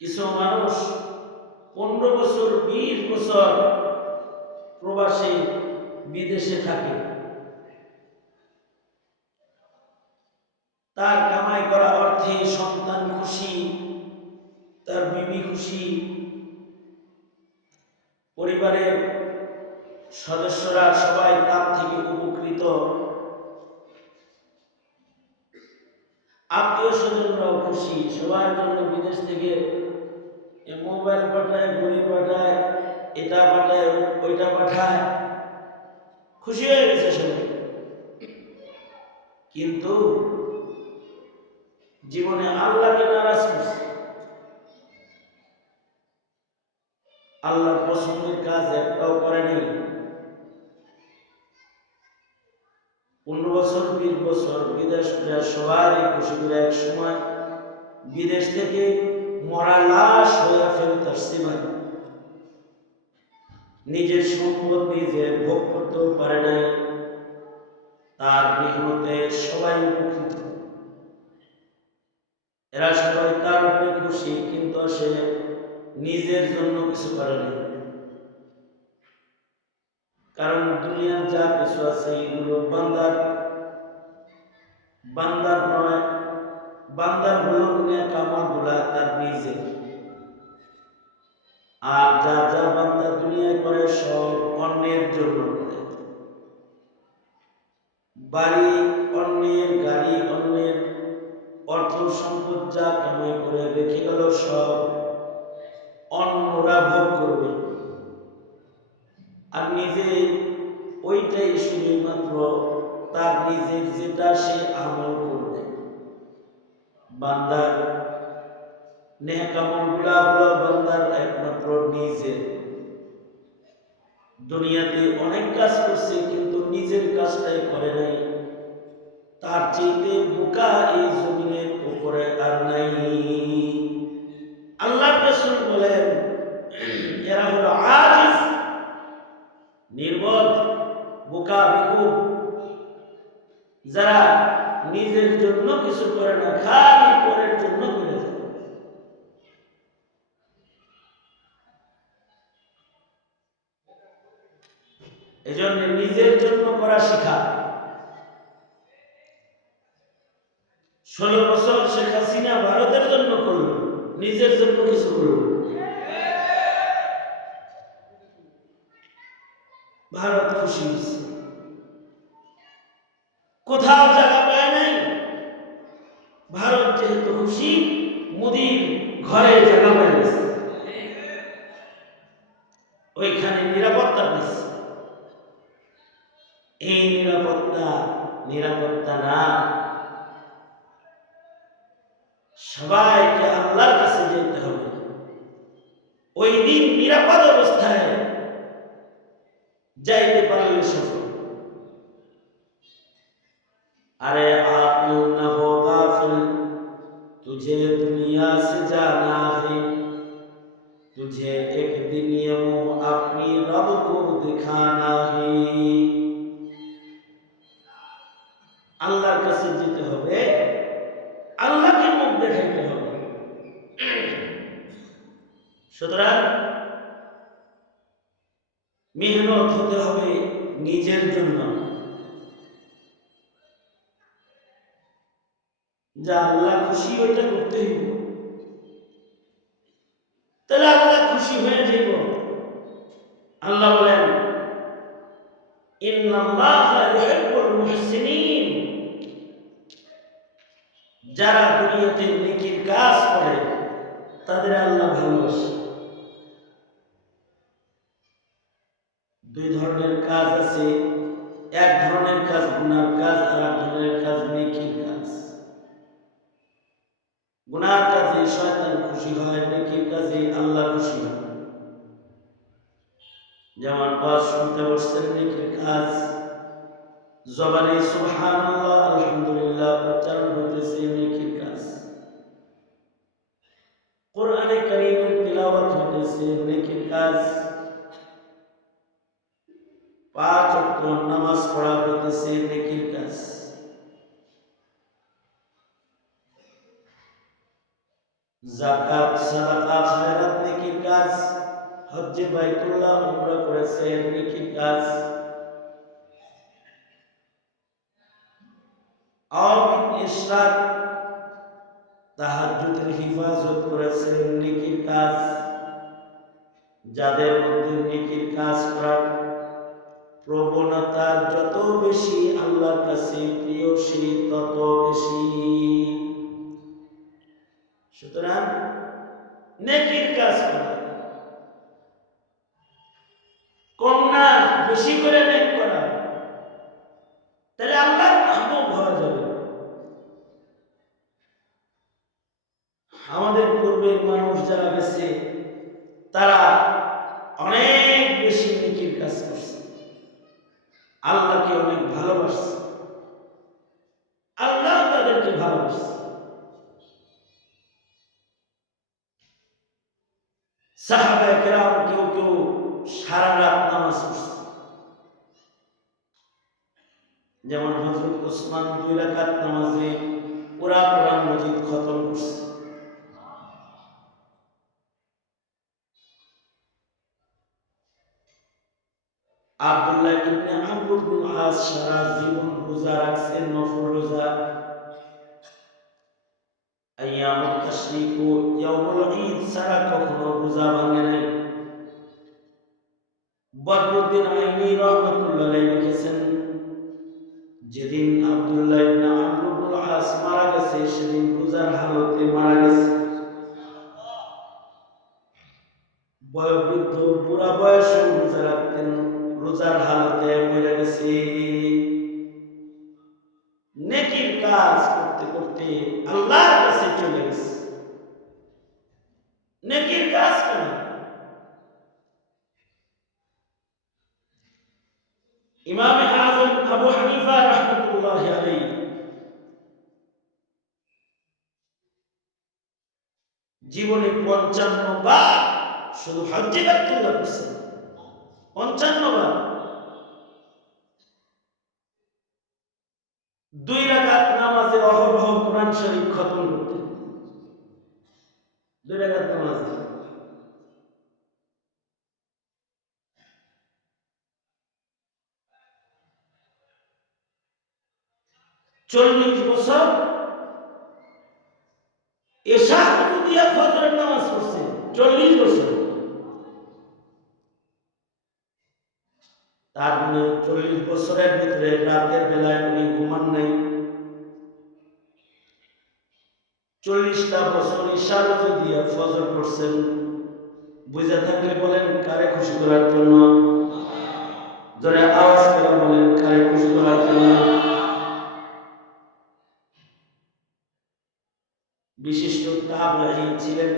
কিছু মানুষ 15 বছর 20 বছর প্রবাসী বিদেশে থাকে, তার কামাই করা অর্থে সন্তান খুশি, তার বিবি খুশি, পরিবারের সদস্যরা সবাই তার থেকে উপকৃত, আত্মীয় স্বজনরাও খুশি। সবার জন্য বিদেশ থেকে মোবাইল পাঠায়, ঘড়ি পাঠায়, এটা পাঠায়, ওইটা পাঠায়, খুশি হয়ে গেছে সবাই। কিন্তু জীবনে আল্লাহকে নারাজ করছে, আল্লাহর পছন্দের কাজ একটাও করে নেই। 15 বছর 20 বছর বিদেশ সবাই খুশি করে এক সময় বিদেশ থেকে মরা লাশ হয়ে ফেরত আসছে। নিজের সম্পদ নিজে ভোগ করতেও পারে নাই, তার মেহনতে সবাই উপকৃত, এরা সবাই তার উপরে খুশি, কিন্তু সে নিজের জন্য কিছু করে নাই। কারণ দুনিয়ার যা কিছু আছে এগুলো বান্দার নয়, বান্দার গুলো নেক আমল গুলা তার নিজের। আর যা যা বান্দা দুনিয়ায় করে সব অন্যের জন্য করে। বাড়ি অন্যের, গাড়ি অন্যের, অর্থ সম্পদ যা কামাই করে রেখে গেল সব অন্যরা ভোগ করবে, আর নিজে ওইটাই শুধুমাত্র তার নিজের যেটা সে আমল করবে। বান্দার নেক আমলগুলা হলো বান্দার একমাত্র নিজের। দুনিয়াতে অনেক কাজ করছে কিন্তু নিজের কাজটাই করে নাই, তার চাইতে বোকা এই জমিনের উপরে আর নাই। আল্লাহ রাসূল বলেন এরা হলো আজিজ, নির্বোধ, বোকা, বেকুব, যারা নিজের জন্য কিছু করে না, খালি পরের জন্য করে যায়। এজন্য নিজের জন্য করা শেখা। 16 বছর শেখ হাসিনা ভারতের জন্য করলো, নিজের জন্য কিছু করলো। ভারত খুশি হয়েছে, কোথাও জায়গা পায় নাই। ভারত যেহেতু খুশি, মোদির ঘরে জায়গা পায় গেছে, ওইখানে নিরাপত্তা পেয়েছে। এই নিরাপত্তা না, সবাইকে আল্লাহর কাছে যেতে হবে। ওই দিন নিরাপদ অবস্থায় যাইতে পারলে সফল। अरे आकिल न हो गाफिल, तुझे दुनिया से जाना है, तुझे एक दिन यूं अपनी रब को दिखाना है। আল্লাহর কাছে যেতে হবে, আল্লাহকে মুখ দেখাইতে হবে। সুতরাং মেহনত হতে হবে নিজের জন্য, যা আল্লাহ খুশি ওইটা করতে হবে, তাহলে আল্লাহ খুশি হয়ে যাইব। আল্লাহ বলেন ইন্নাল্লাহা ইউহিব্বুল মুহসিনিন, যারা দুনিয়াতে নেকির কাজ করে তাদের আল্লাহ ভালোবাসে। দুই ধরনের কাজ আছে, এক ধরনের কাজ গুনার কাজ, আর এক ধরনের কাজ নেকির কাজ। গুনার কাজে শয়তান খুশি হয়, নেকির কাজে আল্লাহ খুশি হয়। যেমন ওয়াজ শুনতে বসছেন, নেকির কাজ, জবানে সুবহানাল্লাহ আলহামদুলিল্লাহ উচ্চারণ হইতেছে, নেকির কাজ। কোরআনে কারীমের তিলাওয়াত হইতেছে, নেকির কাজ। 5 ওয়াক্ত নামাজ পড়া হইতেছে, নেকির কাজ। যাকাত, সাদাকা, খায়রাত, নেকির কাজ, হজ্জে বাইতুল্লাহ, উমরা করেছেন, নেকির কাজ, আওয়ামিন ইশরাক, তাহাজ্জুদের হিফাজত করেছেন, নেকির কাজ। যাদের মধ্যে নেকির কাজ করার প্রবণতা যত বেশি আল্লাহর কাছে প্রিয়, সে তত বেশি। সুতরাং নেকির কাজ করা কম না, বেশি করে নেক করা, তাহলে আল্লাহর মাহবুব হওয়া যাবে। আমাদের পূর্বের মানুষ যারা গেছে তারা অনেক বেশি নেকির কাজ করছে, আল্লাহকে অনেক ভালোবাসছে, আল্লাহ তাদেরকে ভালোবাসছে। সাহাবায়ে কেরাম কেউ কেউ সারা রাত নামাজ পড়ছে, যেমন হযরত ওসমান 2 রাকাত নামাজে পুরা কোরআন মাজিদ খতম করছে। আব্দুল্লাহ ইবনে আমর ইবনে আস সারা জীবন রোজা রাখছেন, নফল রোজা। আইয়ামুত তাশরিক ও ইয়াউমুল ঈদ সারা কখনো রোজা ভাঙে নাই। বদরুদ্দিন আইনি রাহমাতুল্লাহ আলাইহি লিখেছেন, যেদিন আব্দুল্লাহ ইবনে আমর ইবনে আস মারা গেছে সেদিন রোজার হালতে মারা গেছে। বয়োবৃদ্ধ বুড়া বয়সে রোজা রাখতেন, রোজার হালতে মরে গেছে। নেকির কাজ করতে করতে আল্লাহর কাছে চলে গেছে। নেকির কাজ কেন? ইমামে আযম আবু হানিফা রাহমাতুল্লাহি আলাইহি জীবনে 55 বার শুধু হজ্জে বাইতুল্লাহ করছেন। 55 বার 2 রাকাত নামাজে অহরহ কোরআন শরীফ খতম করতেন। 2 রাকাত নামাজে। চল্লিশ বছর এশা দিয়া ফজরের নামাজ পড়ছে। 40 বছর। তার মানে 40 বছরের ভিতরে রাতের বেলায় উনি ঘুমান নাই। 40টা বছর ইশা রোজা দিয়া ফজর পড়ছেন। বুঝা থাকলে বলেন কারে খুশি করার জন্য? জোরে আওয়াজ করে বলেন কারে খুশি করার জন্য? বিশিষ্ট তাবেঈ ছিলেন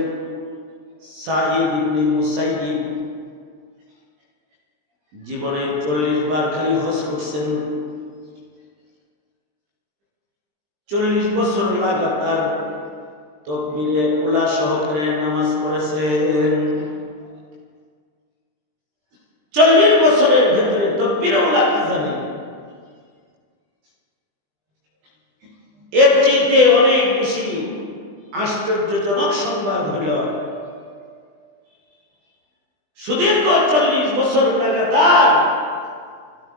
সাঈদ ইবনে মুসাইয়িব। জীবনে 40 বার খালি হজ করছেন। 40 বছর লাগাতার তাকবীরে উলা সহকারে নামাজ পড়েছেন। 40 বছরের ভিতরে তাকবীরে উলা কি জানেন? এর চাইতে অনেক বেশি আশ্চর্যজনক সংবাদ হইল, সুদীর্ঘ 40 বছর লাগাতার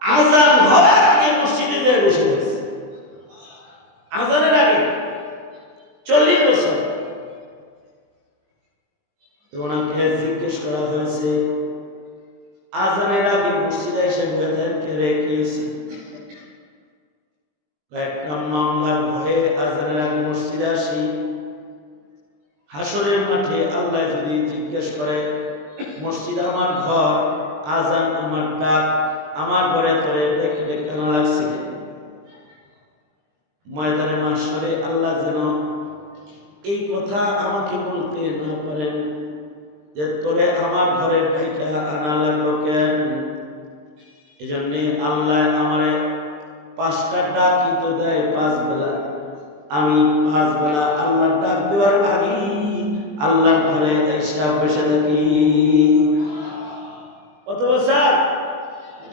আযান হওয়ার আগে মসজিদে যেয়ে বসে গেছে। আযানের আগে 40 বছর। ওনাকে জিজ্ঞেস করা হয়েছে, আযানের আগে মসজিদে এসে বেঁধে রেখেছে। কয়েকটা মামলার ভয়ে আযানের আগে মসজিদে আসি। হাসরের মাঠে আল্লাহ যদি জিজ্ঞেস করে, মসজিদ আমার ঘর, আযান আমার ডাক, আমার ঘরে তোরে ডেকে কেন লাগছে? ময়দানে মাশহারে আল্লাহ যেন এই কথা আমাকে বলতে না পারেন যে তোরে আমার ঘরে ডেকে আনা লাগলো কেন? এজন্য আল্লাহ আমারে 5টা ডাকই তো দেয় 5 বেলা। আমি 5 বেলা আল্লাহর ডাক দেওয়ার আগেই আল্লাহর ঘরে এসে বসে থাকি। কত বছর?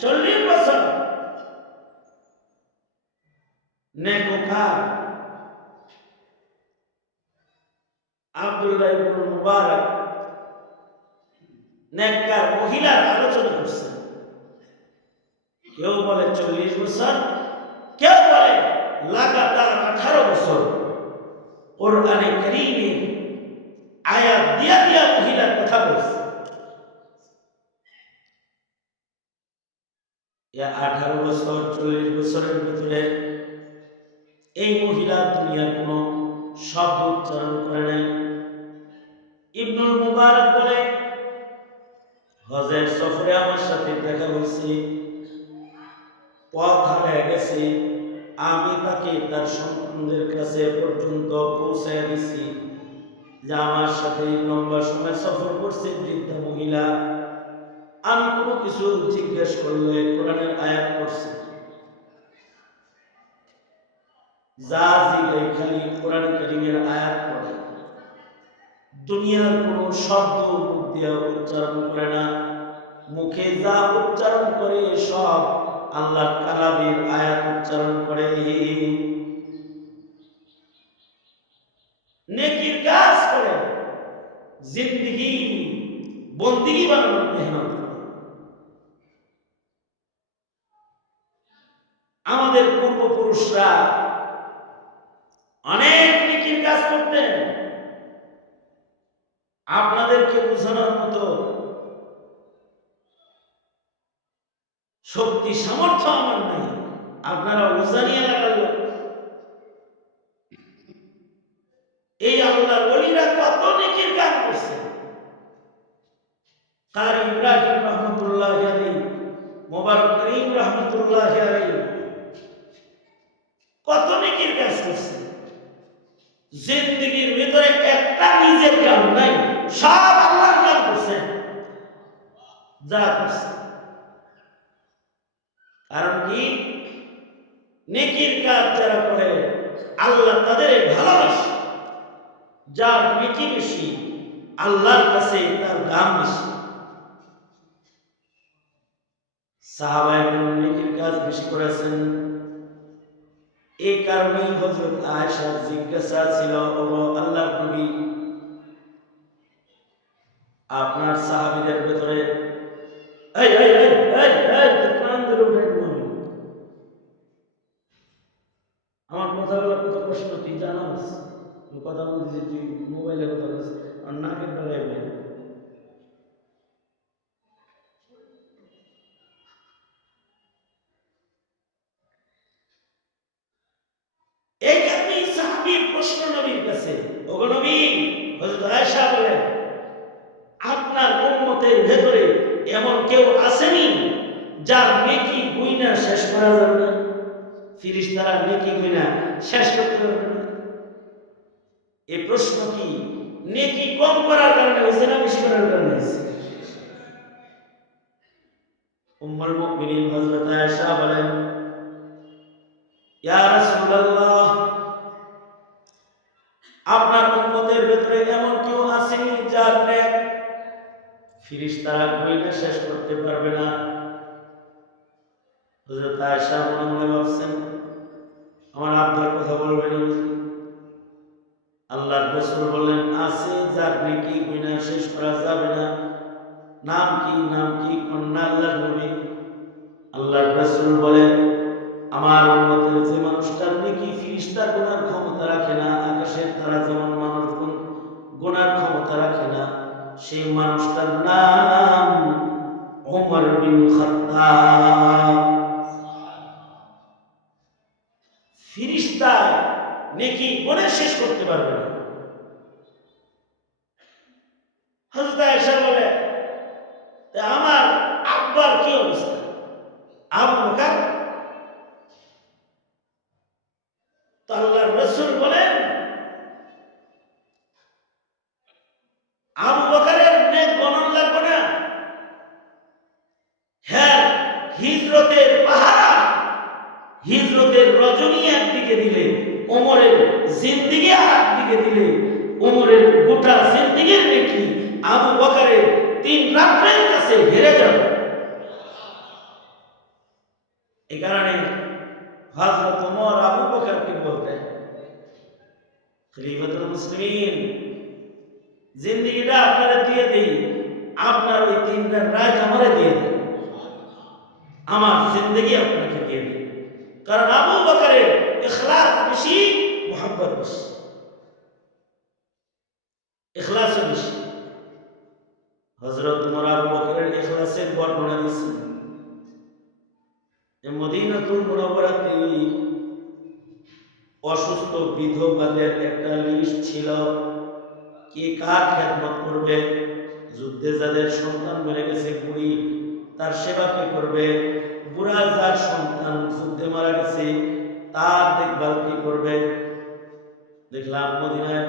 40 বছর। নেককার আব্দুল আব্দুল্লাহ ইবনে মুবারক নেককার মহিলার আলোচনা করছেন। কেউ বলে 40 বছর, কেউ বলে লাগাতার 18 বছর কোরআনে কারীমে আয়াত দিয়া দিয়া মহিলার কথা বলছে। 18 বছর 40 বছরের ভিতরে এই মহিলা দুনিয়ার কোনো শব্দ উচ্চারণ করে নাই। ইবনুল মুবারক বলে হজের সফরে আমার সাথে দেখা হয়েছে, পথ হারিয়ে গেছে, আমি তাকে তার সন্তানদের কাছে পর্যন্ত পৌঁছায় দিছি যে আমার সাথে লম্বা সময় সফর করছে বৃদ্ধা মহিলা, আমি কোনো কিছু জিজ্ঞেস করলে কোরআনের আয়াত পড়ছে, যা জিজ্ঞাই খালি কোরআন কারীমের আয়াত পড়ে, দুনিয়ার কোনো শব্দ মুখ দিয়ে উচ্চারণ করে না, মুখে যা উচ্চারণ করে সব আল্লাহর কালামের আয়াত উচ্চারণ করে। নেকির কাজ করে, জিন্দেগি বন্দেগি বানানোর মেহনত করে। আমাদের পূর্বপুরুষরা অনেক নেকির কাজ করতেন, আপনাদেরকে বোঝানোর মতো শক্তি সামর্থ্য আমার নাই, আপনারা উজানিয়ে লাগালো। এই আল্লাহর ওলিরা কত নেকির কাজ করছে। কারি ইব্রাহিম রহমতুল্লাহ আলাইহি, মোবারক করিম রহমতুল্লাহ আলাইহি কত নেকির কাজ করছে। জিন্দেগির ভিতরে একটা নিজের কাম নাই, সব আল্লাহর কাম করছে, যা করছে। কারণ কি? নেকির কাজ যারা করে আল্লাহ তাদের ভালোবাসে, যার নেকি বেশি আল্লাহর কাছে তার দাম বেশি। সাহাবায়ে কেরাম নেকির কাজ বেশি করেছেন। এই কারণেই হযরত আয়েশা জিজ্ঞাসা ছিল, ও আল্লাহর নবী, আপনার সাহাবীদের ভিতরে এই এই এই এই এই কান ধরে উঠে ঘুমাবি, আমার কথা বলা কত কষ্ট তুই জানাস, কথা বলতে যে তুই মোবাইলে কথা বলিস আর নাকের ডগায় বলে। এই কারণেই সাহাবী প্রশ্ন নবীর কাছে, ওগো নবী, হযরত আয়েশা বলেন, আপনার উম্মতের ভেতরে এমন কেউ আসেনি যার নেকি গুইনা শেষ করা যাবে না? ফেরেশতারা নেকি গুইনা শেষ করতে পারবে না। এই প্রশ্ন কি নেকি কম করার কারণে হয়েছে না বেশি করার কারণে হয়েছে? উম্মুল মুমিনিন হযরত আয়েশা বলেন, ইয়া রাসূলুল্লাহ, আপনার উম্মতের ভিতরে এমন কেউ আসেনি যার নেক ফেরেশতারা গুইনা শেষ করতে পারবে না? হযরত আয়েশা মনে মনে ভাবছেন, আমার আব্বার কথা বলবেন। আল্লাহর রাসূল বললেন, আছে যার নেকি গুনাহ শেষ করা যাবে না। নাম কি? নাম কি? কন্যা আল্লাহর নবী। আল্লাহর রাসূল বলেন, আমার উম্মতের যে মানুষটার নেকি ফেরেশতা গুনার ক্ষমতা রাখে না, আকাশের তারা যেমন মানুষ গুনার ক্ষমতা রাখে না, সেই মানুষটার নাম ওমর বিন খাত্তাব। ফেরেশতা নেকি গুনাহ শেষ করতে পারবে না। হযরত আয়েশা বলে, আমার আব্বার কি অবস্থা? আবু বকর? তো আল্লাহর রাসূল বলেন, আবু বকরের নেক গণন লাগবে না। হ্যাঁ, হিজরতের পাহারা, হিজরতের রজনী একদিকে দিলে, ওমরের জিন্দেগি আর একদিকে দিলে, ওমরের গোটা জিন্দেগির নেকি আবু বকরের 3 রাত্রের কাছে হেরে যাবে। এই কারণে হযরত ওমর আবু বকরকে বলতেন খলিফাতুল মুসলিমিন, জিন্দেগিটা আপনারা দিয়ে দেই, আপনার ওই 3টা রাত আমারে দিয়ে দেন, আমার জিন্দেগি আপনাকে দিয়ে দেই। কারণ আবু বকরের ইখলাস বেশি, মুহাব্বত বেশি, ইখলাস বেশি। হযরত ওমর আবু বকরের ইখলাসের বর্ণনা দিয়েছেন। মদিনাতুল মুনাওয়ারাতে অসুস্থ বিধবাদের একটা লিস্ট ছিল, কে কার খেদমত করবে। যুদ্ধে যাদের সন্তান মরে গেছে বুড়ি, তার সেবা কে করবে। বুড়া যার সন্তান যুদ্ধে মারা গেছে, তার দেখভাল কি করবে। দেখলাম মদিনায়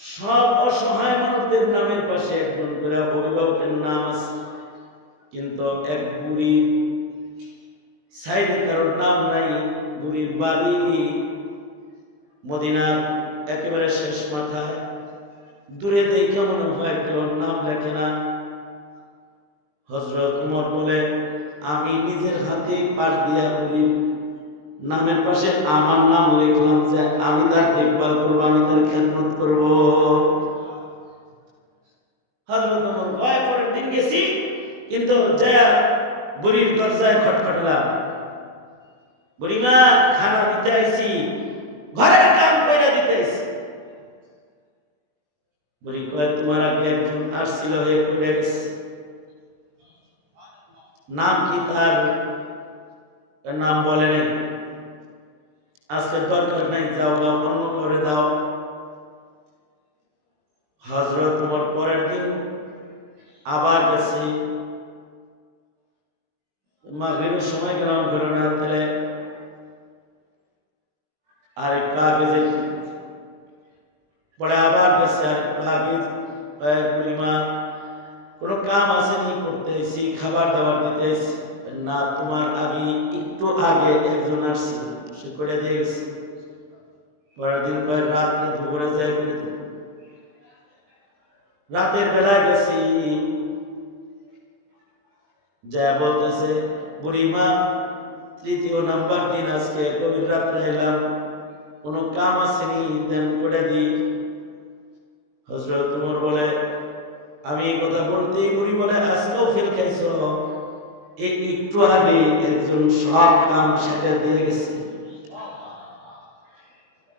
সব অসহায় মানুষদের নামের পাশে একজন করে অভিভাবকের নাম আছে, কিন্তু এক বুড়ি সাইডে কারোর নাম নাই। বুড়ির বাড়ি মদিনার একেবারে শেষ মাথায়, দূরে দেখে মনে হয় কেউ নাম লেখে না। হযরত ওমর বলে, আমি নিজের হাতে পাশ দিয়া বুড়ির নামের পাশে আমার নাম লিখলাম, যে আমি তার দেখভাল করবো, আমি তার খেদমত করবো। হযরত ওমর ভয় পরের দিন গেছি, কিন্তু যা বুড়ির দরজায় খটখটালাম, বুড়িমা খানা দিতে আইছি, ঘরের কাম কইরা দিতে আইছি। বুড়ি কয়, তোমার আগে একজন আসছিল, হয়ে পড়ে গেছে। নাম কি তার? নাম বলে নাই। আজকে দরকার নাই, যাও যাও, অন্য করে দাও। হযরত ওমর পরের দিন আবার গেছে, মাগরিবের সময় গেলাম, বেরো না তাহলে আরেকটা আগে যে পরে আবার গেছে, আরেকটা আগে। বুড়িমা কোনো কাম আসেনি, করতে এসেছি, খাবার দাবার দিতে এসেছি। না, তোমার আগে একটু আগে একজন আসছিল, সে করে দিয়ে গেছে। পরের দিন কয়েক রাত্রে দুপুরে যায় করে দিল। রাতের বেলায় গেছি, যা বলতেছে, বুড়িমা 3য় নাম্বার দিন আজকে গভীর রাত্রে এলাম, কোনো কাম আসেনি, দেন করে দিই। হযরত ওমর বলে, আমি এই কথা বলতেই বুড়ি বলে, আজকেও ফেল খাইছ, এই একটু আগে একজন সব কাম সেটা দিয়ে গেছে।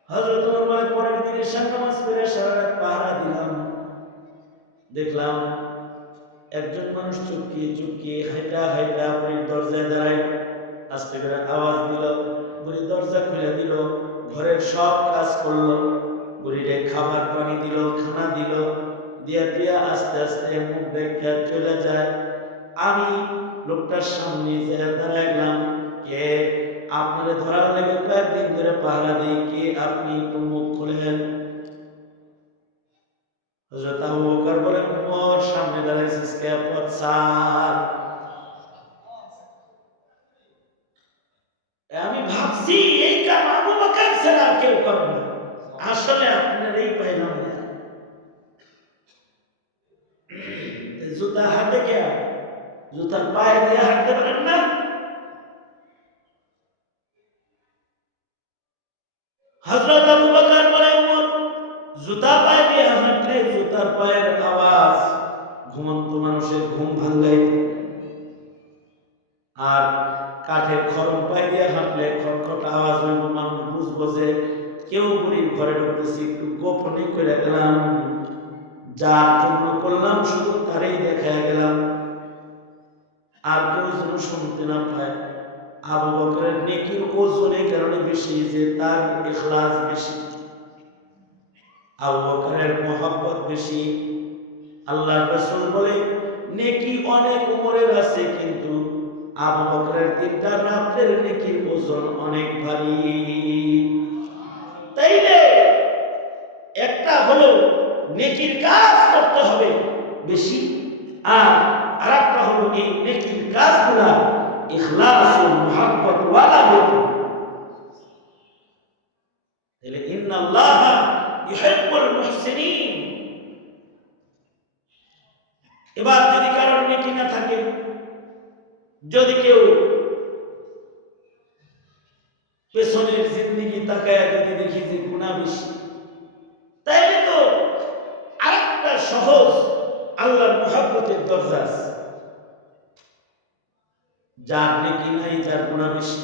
হযরত ওমর বলে, পরের দিন ঈশার নামাজ পড়ে সারা রাত পাহারা দিলাম, দেখলাম একজন মানুষ চুপকি চুপকি হাইটা হাইটা বুড়ির দরজায় দাঁড়ায়, আস্তে করে আওয়াজ দিল, বুড়ি দরজা খুলে দিল, ঘরের সব কাজ করলো, বুড়িরে খাবার পানি দিল, খানা দিল, দিয়া দিয়া আস্তে আস্তে মুখ দেখে চলে যায়। আমি লোকটার সামনে দাঁড়ায় গেলাম, কে? আপনারা ধরার লেগে কয়েকদিন ধরে পাহারা দিই, কে আপনি? একটু মুখ খুলেন। হযরত আবু বকর বলে, ওমর সামনে দাঁড়াইছিস কে? স্যার, আমি ভাবছি এই কাম আবু বকর ছাড়া কেউ করবে না, আসলে আপনার এই পাইলাম না। জুতা হাতে কে? জুতার পায়ে দিয়ে হাঁটতে পারেন না? হযরত আবু বকর বলে, ওমর জুতা পায়ে দিয়ে হাঁটলে জুতার পায়ের আওয়াজ ঘুমন্ত মানুষের ঘুম ভাঙাই, আর কাঠের খড়ম পায়ে দিয়ে হাঁটলে খটখট আওয়াজ হইব, মানুষ বুঝবো যে কেউ বুড়ির ঘরে ঢুকতেছি। একটু গোপনে করে গেলাম, যার জন্য করলাম শুধু তারই দেখা গেলাম, আর কেউ যেন শুনতে না পায়। আবু বকরের নেকির ওজন এই কারণে বেশি যে তার ইখলাস বেশি, আবু বকরের মহব্বত বেশি। আল্লাহর রাসূল বলে, নেকি অনেক উমরের আছে, কিন্তু আবু বকরের 3টা রাতের নেকির ওজন অনেক ভারী। তাইলে একটা হলো নেকির কাজ করতে হবে বেশি, আর আরেকটা হলো এই নেকির কাজগুলা ইখলাস ও মুহাব্বত ওয়ালা হতে। তাহলে ইন্নাল্লাহা ইউহিব্বুল মুহসিনিন। এবার যদি কারোর নেকি না থাকে, যদি কেউ পেছনের জিন্দেগি তাকায় যদি দেখি যে গুনাহ বেশি, তাইলে তো আর আল্লাহর মুহাব্বতের দরজা আছে। যার নেকি নাই, যার গুনাহ বেশি,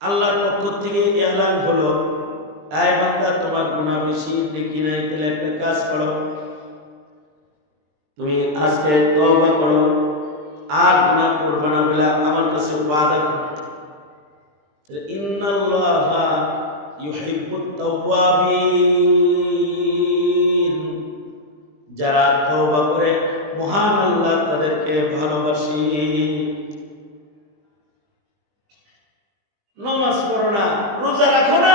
আল্লাহর পক্ষ থেকে এলান হলো, আয় বান্দা তোমার গুনাহ বেশি, নেকি নাই, তাহলে একটা কাজ করো, তুমি আজকে তওবা করো, আর গুনাহ করবে না বলে আমার কাছে ওয়াদা করো। ইন্নাল্লাহা ইউহিব্বুত তাওয়াবিন, যারা তওবা করে মহান আল্লাহ তাদেরকে ভালোবাসি। নামাজ পড়ো না, রোজা রাখো না,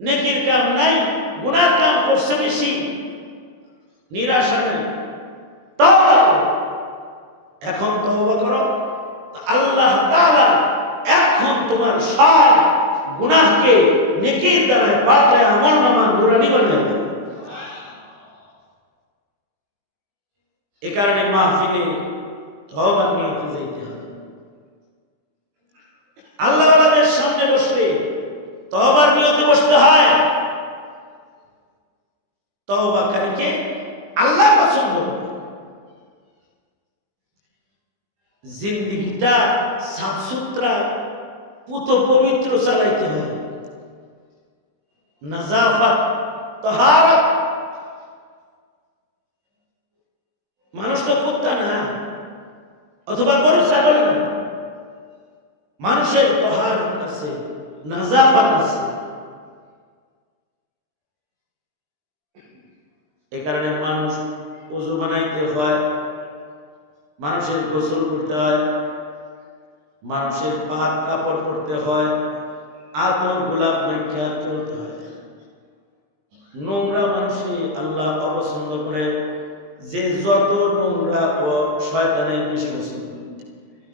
নেকির কাম নাই, গুনার কাম করছে বেশি, নিরাশা নেই, তওবা করো। এখন তওবা করো, আল্লাহ তাআলা এখন তোমার সব গুনাহকে নেকির দ্বারা পাল্টায় আমলনামা নুরানি বানিয়ে দেবে। এ কারণে মাহফিলে তওবার নিয়তে যাইতে হবে। আল্লাহ ওয়ালাদের সামনে বসলে তওবার নিয়তে বসতে হয়। তওবাকারীকে আল্লাহ পছন্দ করে। জিন্দেগিটা সাফ সুতরা পুত পবিত্র চালাইতে হয়। নাজাফাত, তাহারাত। মানুষ তো কুত্তা না অথবা গরু ছাগল না, মানুষের তাহারাত আছে, নাজাফাত আছে। এই কারণে মানুষ ওযু বানাইতে হয়, মানুষের গোসল করতে হয়, মানুষের পাক কাপড় পরতে হয়, আতর গোলাপ মাইখা চলতে হয়। নোংরা মানুষে আল্লাহ অপছন্দ করে, যে যত নোংরা ও শয়তানের বিশ্বাসী।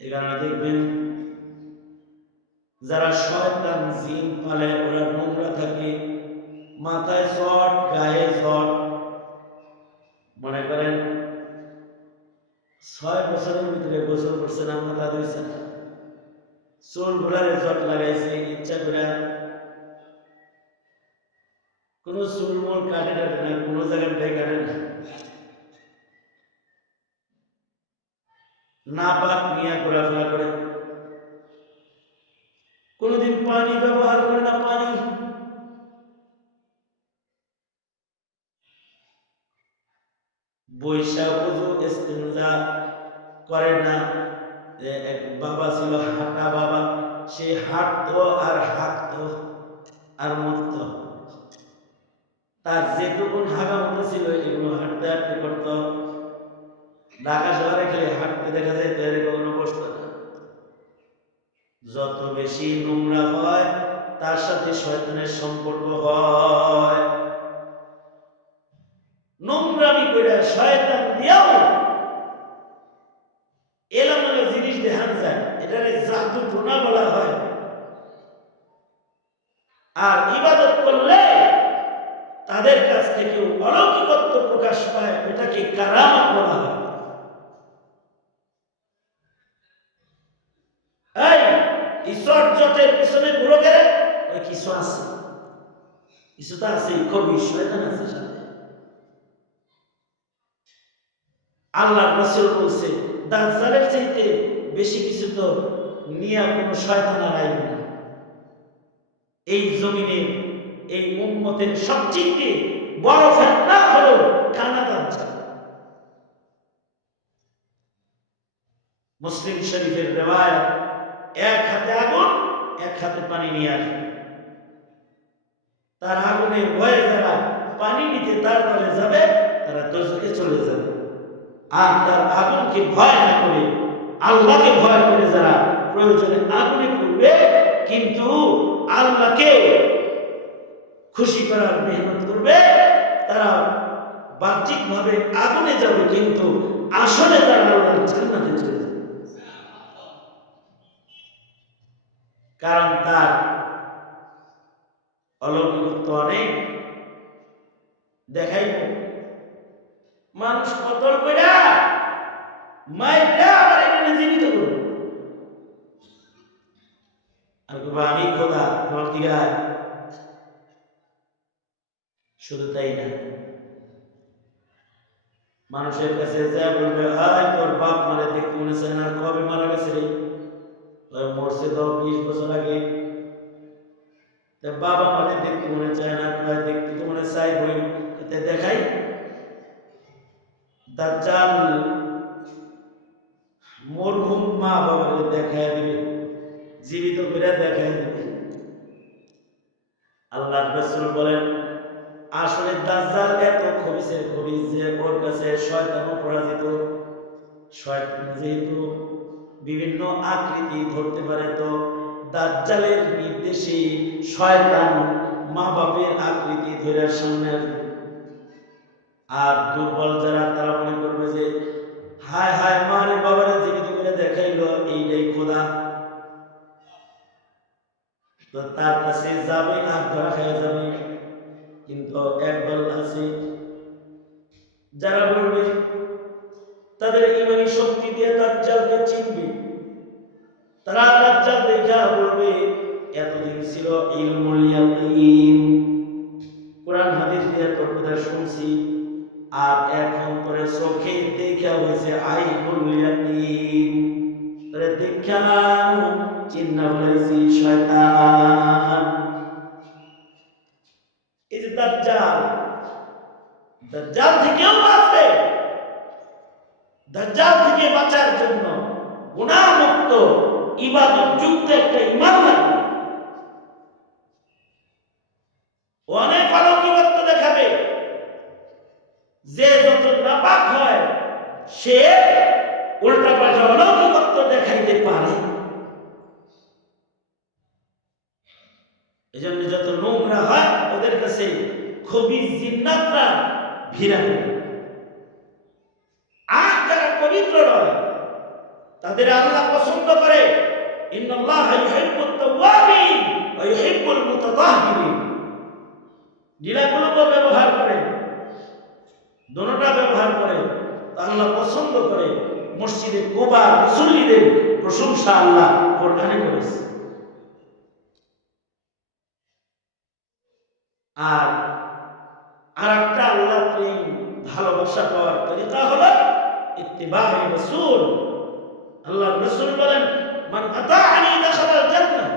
এই কারণে দেখবেন যারা শয়তান জিন পালে ওরা নোংরা থাকে, মাথায় চট, গায়ে চট। মনে করেন 6 বছরের ভিতরে গোসল করছে না, মাথা ধুইছে না, চুল গুলারে চট লাগাইছে ইচ্ছা করে, কোন চুল মূল কাটে না, কোন জায়গায় কাটে না, না পাক নিয়ে ঘোরাফেরা করে, কোনদিন পানি ব্যবহার করে না, পানি বৈশা ওযু ইস্তিনজা করে না। এক বাবা ছিল হাঁটা বাবা, সে হাঁটতো আর হাঁকতো আর মরত। তার যেটুকু হাগা মতো ছিল এগুলো হাঁটতে হাঁটতে করতো। ঢাকা শহরে খেলে হাঁটতে দেখা যায়, তৈরি কখনো বসতো না। যত বেশি নোংরা হয় তার সাথে শয়তানের সম্পর্ক হয়। নোংরামি করে শয়তান দিয়াও এলোমেলো জিনিস দেখান যায়, এটারে জাদু টোনা বলা হয়। আর ইবাদত করলে তাদের কাছ থেকে অলৌকিকত্ব প্রকাশ পায়, এটাকে কারামত বলা হয়। এই ঈশ্বর জটের পিছনে ঘুরে গেলে কিছু আছে, কিছু তো আছে, কবি শয়তান আছে সাথে। আল্লাহ রাসূল বলছে দাজ্জালের চাইতে বেশি কিছু তো নিয়া কোনো শয়তান আর আইবে না। এই জমিনে এই উম্মতের সবচেয়ে বড় ফিতনা হলো কানা দাজ্জাল। মুসলিম শরীফের রিওয়ায়াত, এক হাতে আগুন এক হাতে পানি নিয়ে আসবে, তার আগুনের ভয়ে যারা পানি নিতে তার তলে যাবে তারা দোজখে চলে যাবে। আর তার আগুনকে ভয় না করে আল্লাহকে ভয় করে যারা প্রয়োজনে আগুনে পড়বে, কিন্তু আল্লাহকে খুশি করার মেহনত করবে, তারা বাহ্যিকভাবে আগুনে যাবে কিন্তু আসলে তারা আল্লাহর জান্নাতে চলে যাবে। কারণ তার অলৌকিকত্ব অনেক দেখাইব। মানুষ কতল কইরা মাইরা আবার এখানে জীবিত করব, আর আমি খোদা আমার দিকে। শুধু তাই না, মানুষের কাছে যা বলবে, আয় তোর বাপ মারা দেখতে মনে চায় না, কবে মারা গেছে রে? মরছে তো 20 বছর আগে। বাবা মানে দেখতে মনে চায় না, দেখতে তো মনে চাই বই দেখাই। দাজ্জাল মরহুম মা বাবাকে দেখায় দিবে, জীবিত করে দেখায় দিবে। আল্লাহ রাসূল বলেন, আসলে দাজ্জাল এত খবিসের খবিস যে ওর কাছে শয়তানও পরাজিত। শয়তান যেহেতু বিভিন্ন আকৃতি ধরতে পারে, তো দাজ্জালের নির্দেশে শয়তান মা বাবের আকৃতি ধরে সামনে আসবে। আর দুর্বল যারা, তারা মনে করবে যে হায় হায় মারে বাবারে জীবিত করে দেখাইলো, এইটাই খোদা। তো তার কাছে যাবে আর ধরা খেয়ে যাবে। কিন্তু একদল আছে যারা বলবে, তাদের ইমানি শক্তি দিয়ে দাজ্জালকে চিনবে। তারা দাজ্জাল দেখা বলবে, এতদিন ছিল ইলমুল ইয়াকিন, কোরআন হাদিস দিয়ে তো কথা শুনছি, আর এখন পরে চোখে দেখা হয়েছে আইনুল ইয়াকিন। তাহলে দেখা চিন্না বলেছি শয়তান। এই যে দাজ্জাল, দাজ্জাল থেকেও বাঁচবে। দাজ্জাল থেকে বাঁচার জন্য গুনাহ মুক্ত ইবাদত যুক্ত একটা ঈমান লাগবে। অনেক অলৌকিকত্ব দেখাবে। যে যত নাপাক হয় সে উল্টা পাল্টা অলৌকিকত্ব দেখাইতে পারে। এজন্য যত নোংরা হয় ওদের কাছে খুবই জিন্নাতরা ভিড়া হয়। আর যারা পবিত্র নয় তাদের আল্লাহ পছন্দ করে। ইন্নাল্লাহা ইউহিব্বুত তাওয়াবিন ওয়া ইউহিব্বুল মুতাতাহহিরিন। যেগুলো ব্যবহার করে, দুটোটা ব্যবহার করে, আল্লাহ পছন্দ করে। মসজিদে কুবা মুসল্লিদের প্রশংসা আল্লাহ কোরআনে করেছে। আর আরেকটা আল্লাহর প্রেম ভালোবাসা পাওয়ার তরিকা হলো ইত্তিবায়ে রাসূল। আল্লাহর রাসূল বলেন, মান আতাআনি দাখালাল জান্নাহ।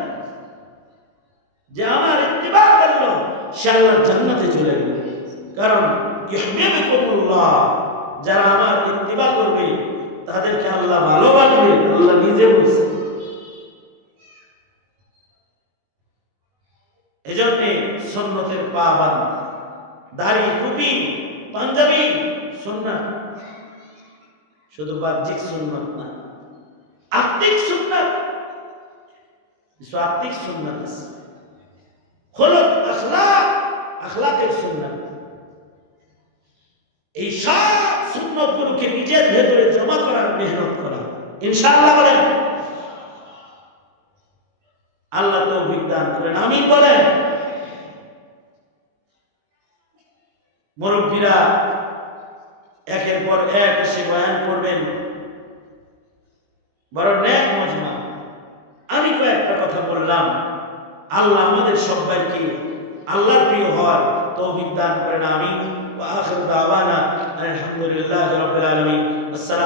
যে আমার ইত্তিবা করলো সে আল্লাহর জান্নাতে চলে গেল। কারণ ইউহিব্বুকুমুল্লাহ, যারা আমার ইত্তিবা করবে তাদেরকে আল্লাহ ভালোবাসবে। আল্লাহ নিজে বলছে। এজন্য সুন্নতের পাবন্দ, দাড়ি, টুপি, পাঞ্জাবি সুন্নাত। শুধু বাহ্যিক সুন্নাত না, আত্মিক সুন্নাত। আত্মিক সুন্নাত আছে, খুলুক, আখলাক, আখলাকের সুন্নাত। এই সব সুন্নতগুলোকে নিজের ভেতরে জমা করার মেহনত করা, ইনশাআল্লাহ বলেন। আল্লাহ তৌফিক দান করেন, আমিন বলেন। মুরব্বীরা একের পর এক এসে বয়ান করবেন, বড় নেক মজমা। আমি কয়েকটা কথা বললাম। আল্লাহ আমাদের সবাইকে আল্লাহর প্রিয় হওয়ার তৌফিক দান করেন, আমিন। ওয়া আখিরু দাওয়ানা আলহামদুলিল্লাহি রাব্বিল আলামিন। আসসালামু